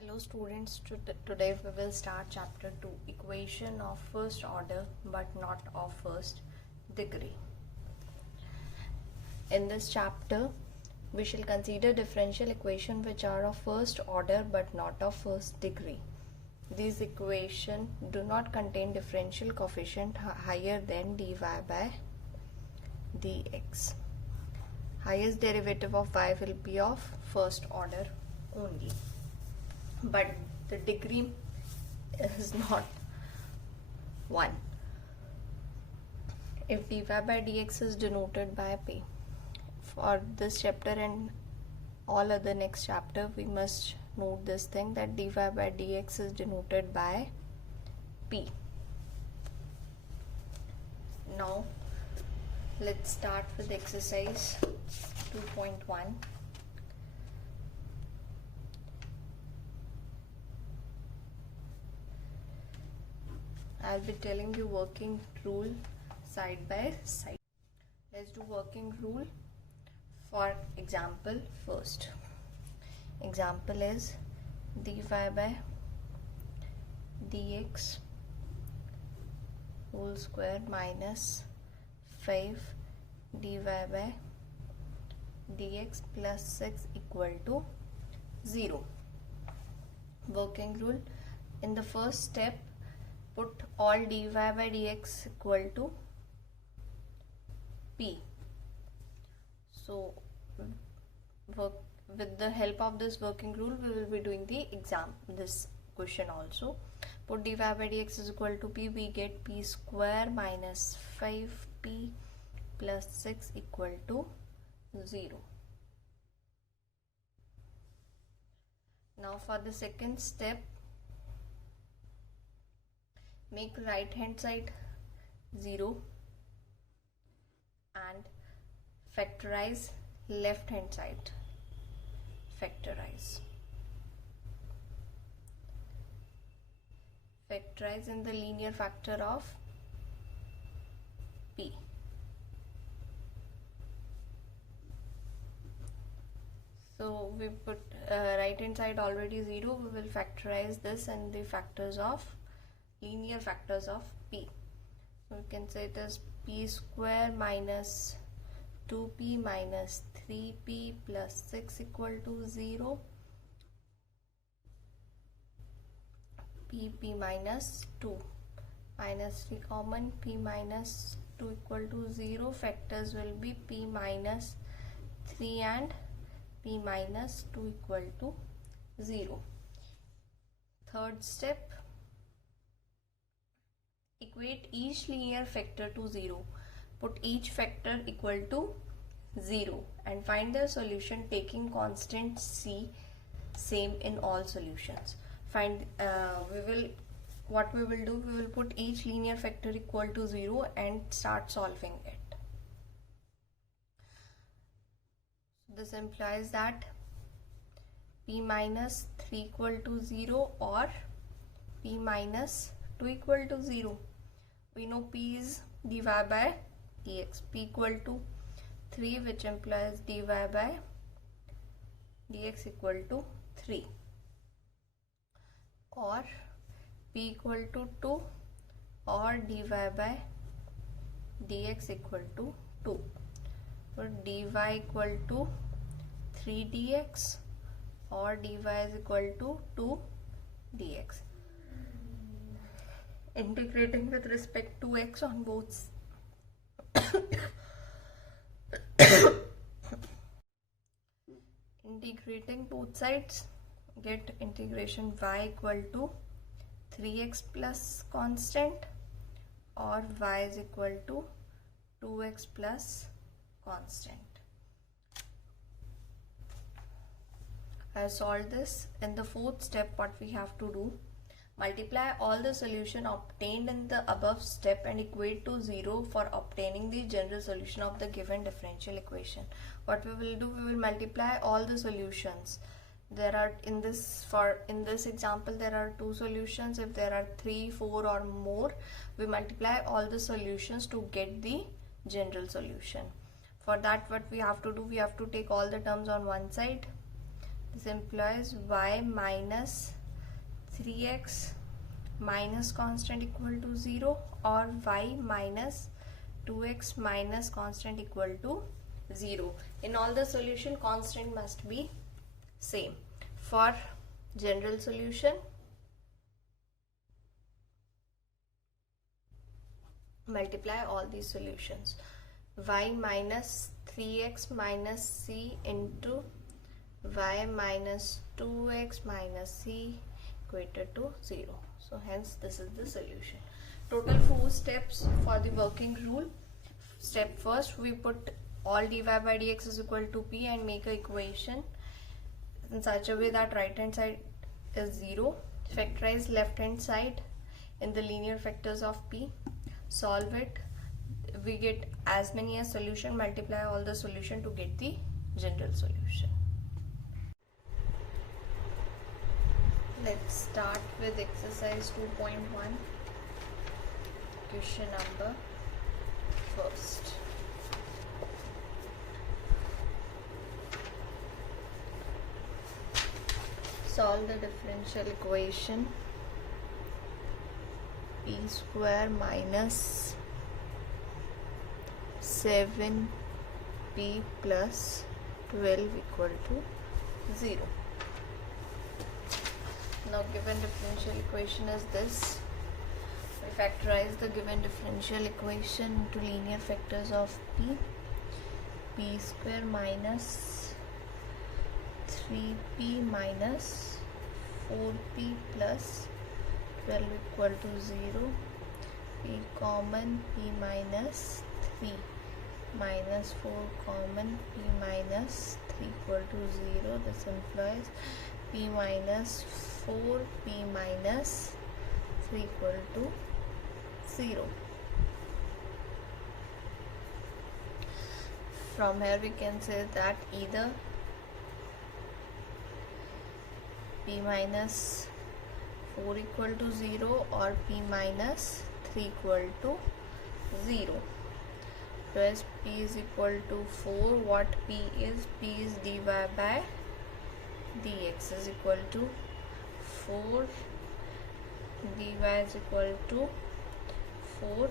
Hello students, today we will start chapter 2, equation of first order but not of first degree. In this chapter we shall consider differential equations which are of first order but not of first degree. These equations do not contain differential coefficient higher than dy by dx. Highest derivative of y will be of first order only, but the degree is not 1. If dy by dx is denoted by p, for this chapter and all other next chapter we must note this thing that dy by dx is denoted by p. Now let's start with exercise 2.1. I'll be telling you working rule side by side. Let's do working rule for example first. Example is dy by dx whole square minus 5 dy by dx plus 6 equal to 0. Working rule: in the first step put all dy by dx equal to p. So with the help of this working rule we will be doing this question also. Put dy by dx is equal to p, we get p square minus 5p plus 6 equal to 0. Now for the second step, make right hand side 0 and factorize left hand side. Factorize in the linear factor of p. So we put right hand side already 0, we will factorize this and the factors of linear factors of p. So we can say it is p square minus 2p minus 3p plus 6 equal to 0. p minus 2 minus 3 common, p minus 2 equal to 0. Factors will be p minus 3 and p minus 2 equal to 0. Third step, equate each linear factor to 0. Put each factor equal to 0 and find the solution taking constant c same in all solutions. What we will do, we will put each linear factor equal to 0 and start solving it. This implies that p minus 3 equal to 0 or p minus 2 equal to 0. We know p is dy by dx, p equal to 3, which implies dy by dx equal to 3, or p equal to 2 or dy by dx equal to 2. So dy equal to 3 dx or dy is equal to 2 dx. Integrating with respect to x on both integrating both sides, get integration y equal to 3x plus constant or y is equal to 2x plus constant. I solved this. In the fourth step, what we have to do, multiply all the solution obtained in the above step and equate to 0 for obtaining the general solution of the given differential equation. What we will do, we will multiply all the solutions. There are in this example there are 2 solutions. If there are 3, 4 or more, we multiply all the solutions to get the general solution. For that, what we have to do, we have to take all the terms on one side This implies y minus 3x minus constant equal to 0 or y minus 2x minus constant equal to 0. In all the solution, constant must be same. For general solution, multiply all these solutions. Y minus 3x minus c into y minus 2x minus c equated to 0. So hence this is the solution. Total 4 steps for the working rule. Step first, we put all dy by dx is equal to p and make an equation in such a way that right hand side is 0. Factorize left hand side in the linear factors of p. Solve it. We get as many as solution. Multiply all the solution to get the general solution. Let's start with exercise 2.1. Question number first. Solve the differential equation p square minus 7p plus 12 equal to 0. Now given differential equation is this. We factorize the given differential equation into linear factors of p square minus 3p minus 4p plus 12 equal to 0, p common, p minus 3 minus 4 common, p minus 3 equal to 0. This implies p minus 4, p minus 3 equal to 0. From here we can say that either p minus 4 equal to 0 or p minus 3 equal to 0. Whereas p is equal to 4, what p is dy by dx is equal to 4, dy is equal to 4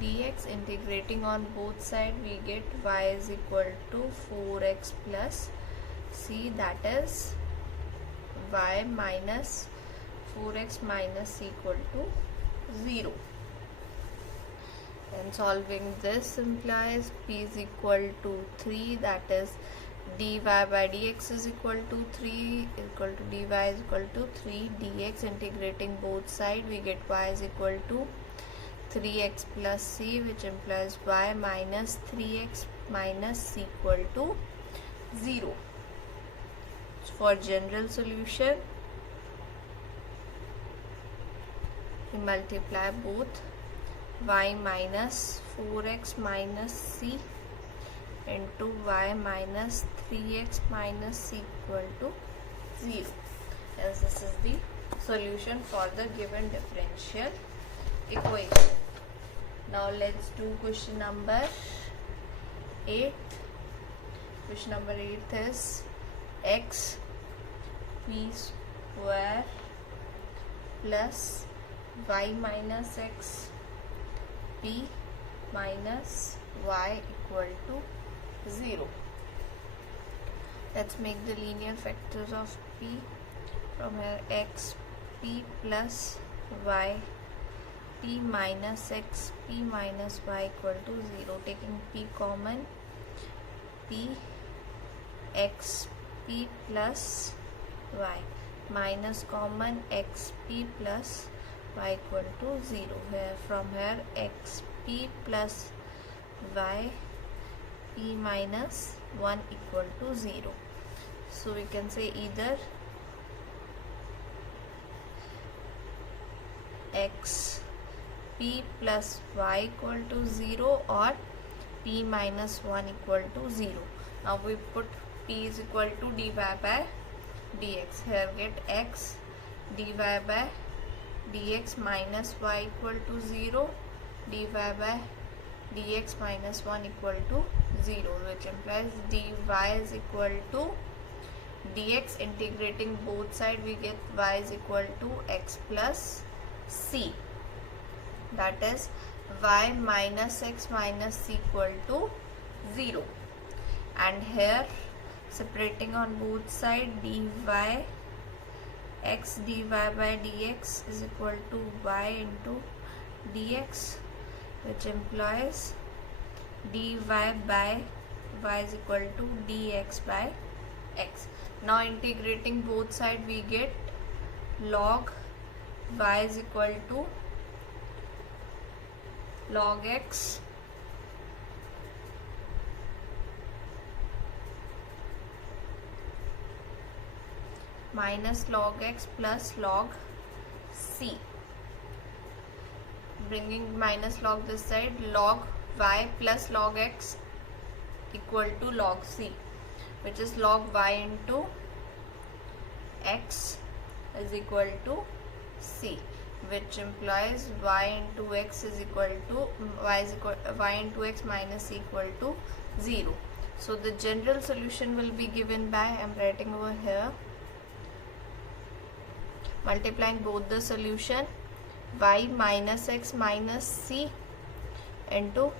dx. Integrating on both sides we get y is equal to 4x plus c, that is y minus 4x minus c equal to 0. And solving this implies p is equal to 3, that is dy by dx is equal to 3 equal to dy is equal to 3 dx. Integrating both sides we get y is equal to 3x plus c, which implies y minus 3x minus c equal to 0. For general solution, we multiply both y minus 4x minus c into y minus 3x minus c equal to 0. As this is the solution for the given differential equation. Now let's do question number 8. Question number 8 is x p square plus y minus x p minus y equal to 0. Let's make the linear factors of p. From here x p plus y p minus x p minus y equal to 0. Taking p common, p x p plus y minus common x p plus y equal to 0. Where from here x p plus y p minus 1 equal to 0. So we can say either x p plus y equal to 0 or p minus 1 equal to 0. Now we put p is equal to dy by dx. Here get x dy by dx minus y equal to 0, dy by dx minus 1 equal to 0, which implies dy is equal to dx. Integrating both sides, we get y is equal to x plus c. That is y minus x minus c equal to 0. And here separating on both sides, dy x dy by dx is equal to y into dx, which implies dy by y is equal to dx by x. Now integrating both sides, we get log y is equal to log x minus log x plus log c. Bringing minus log this side, log y plus log x equal to log c, which is log y into x is equal to c, which implies y into x is equal to y into x minus c equal to 0. So the general solution will be given by, I am writing over here, multiplying both the solution, y minus x minus c into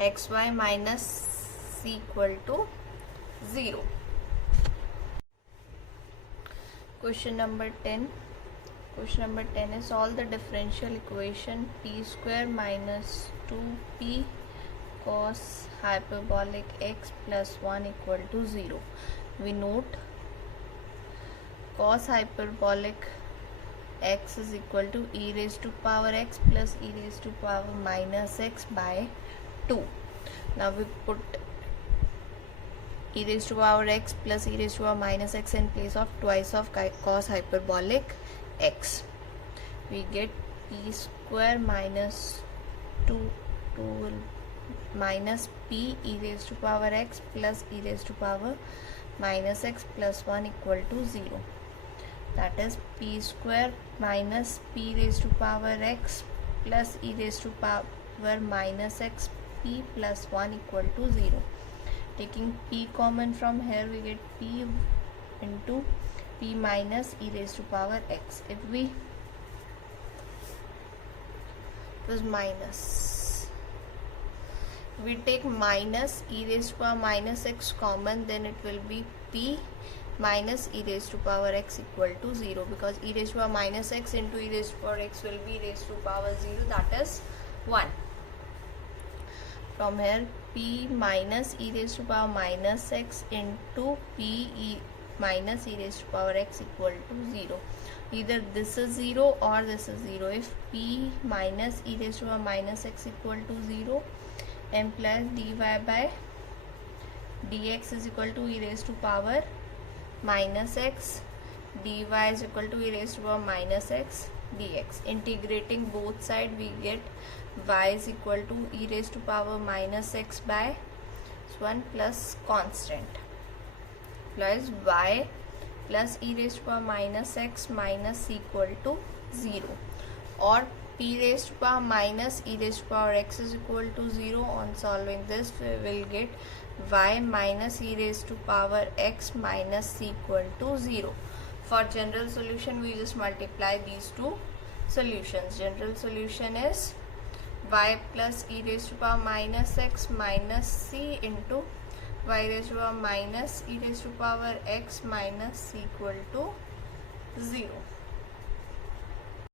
xy minus c equal to 0. Question number 10. Question number 10 is solve the differential equation p square minus 2p cos hyperbolic x plus 1 equal to 0. We note cos hyperbolic x is equal to e raised to power x plus e raised to power minus x by 2. Now we put e raised to power x plus e raised to power minus x in place of twice of cos hyperbolic x. We get p square minus 2 minus p e raised to power x plus e raised to power minus x plus 1 equal to 0. That is p square minus p raised to power x plus e raised to power minus x p plus 1 equal to 0. Taking p common from here, we get p into p minus e raised to power x. If we, it was minus, we take minus e raised to power minus x common, then it will be p minus e raised to power x equal to 0, because e raised to power minus x into e raised to power x will be raised to power 0, that is 1. From here, p minus e raised to power minus x into p minus e raised to power x equal to 0. Either this is 0 or this is 0. If p minus e raised to power minus x equal to 0, implies dy by dx is equal to e raised to power minus x, dy is equal to e raised to power minus x dx. Integrating both sides, we get y is equal to e raised to power minus x by 1 plus constant plus y plus e raised to power minus x minus c equal to 0, or p raised to power minus e raised to power x is equal to 0. On solving this, we will get y minus e raised to power x minus c equal to 0. For general solution, we just multiply these two solutions. General solution is y plus e raised to power minus x minus c into y raised to power minus e raised to power x minus c equal to 0.